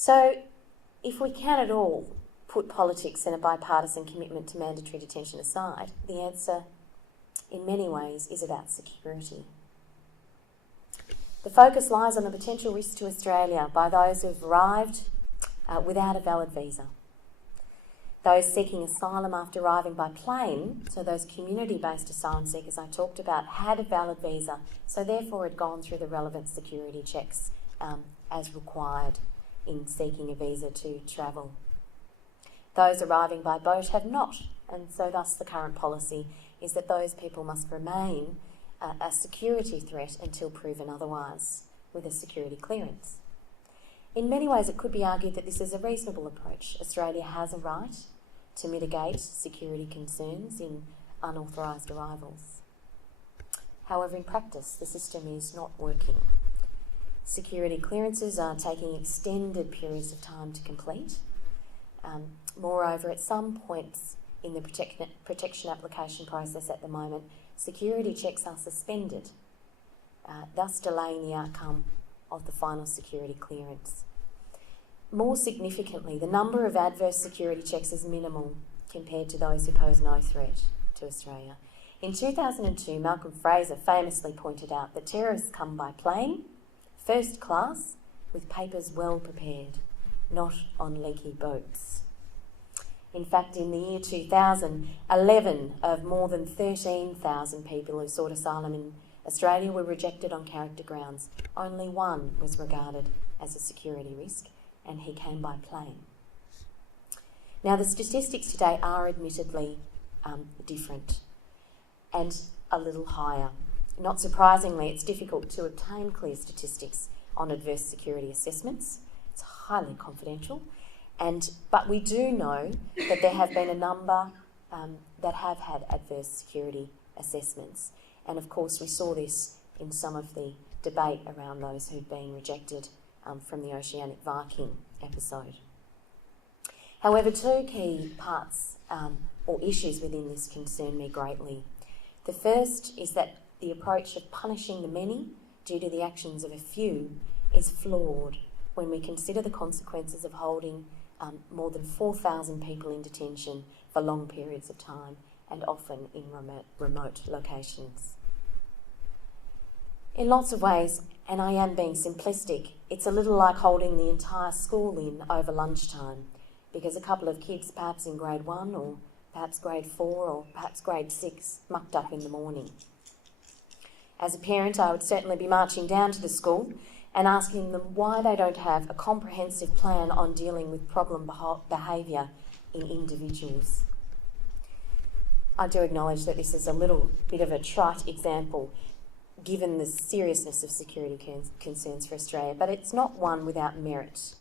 So, if we can at all put politics and a bipartisan commitment to mandatory detention aside, the answer, in many ways, is about security. The focus lies on the potential risk to Australia by those who have arrived without a valid visa. Those seeking asylum after arriving by plane, so those community-based asylum seekers I talked about, had a valid visa, so therefore had gone through the relevant security checks as required in seeking a visa to travel. Those arriving by boat have not, and so thus the current policy is that those people must remain a security threat until proven otherwise, with a security clearance. In many ways, it could be argued that this is a reasonable approach. Australia has a right to mitigate security concerns in unauthorised arrivals. However, in practice, the system is not working. Security clearances are taking extended periods of time to complete. Moreover, at some points in the protection application process at the moment, security checks are suspended, thus delaying the outcome of the final security clearance. More significantly, the number of adverse security checks is minimal compared to those who pose no threat to Australia. In 2002, Malcolm Fraser famously pointed out that terrorists come by plane, first class, with papers well prepared, not on leaky boats. In fact, in the year 2000, 11 of more than 13,000 people who sought asylum in Australia were rejected on character grounds. Only one was regarded as a security risk, and he came by plane. Now, the statistics today are admittedly different and a little higher. Not surprisingly, it's difficult to obtain clear statistics on adverse security assessments. It's highly confidential. But we do know that there have been a number that have had adverse security assessments. And of course, we saw this in some of the debate around those who've been rejected from the Oceanic Viking episode. However, two key parts or issues within this concern me greatly. The first is that the approach of punishing the many due to the actions of a few is flawed when we consider the consequences of holding more than 4,000 people in detention for long periods of time and often in remote locations. In lots of ways, and I am being simplistic, it's a little like holding the entire school in over lunchtime because a couple of kids, perhaps in grade 1 or perhaps grade 4 or perhaps grade 6, mucked up in the morning. As a parent, I would certainly be marching down to the school and asking them why they don't have a comprehensive plan on dealing with problem behaviour in individuals. I do acknowledge that this is a little bit of a trite example given the seriousness of security concerns for Australia, but it's not one without merit.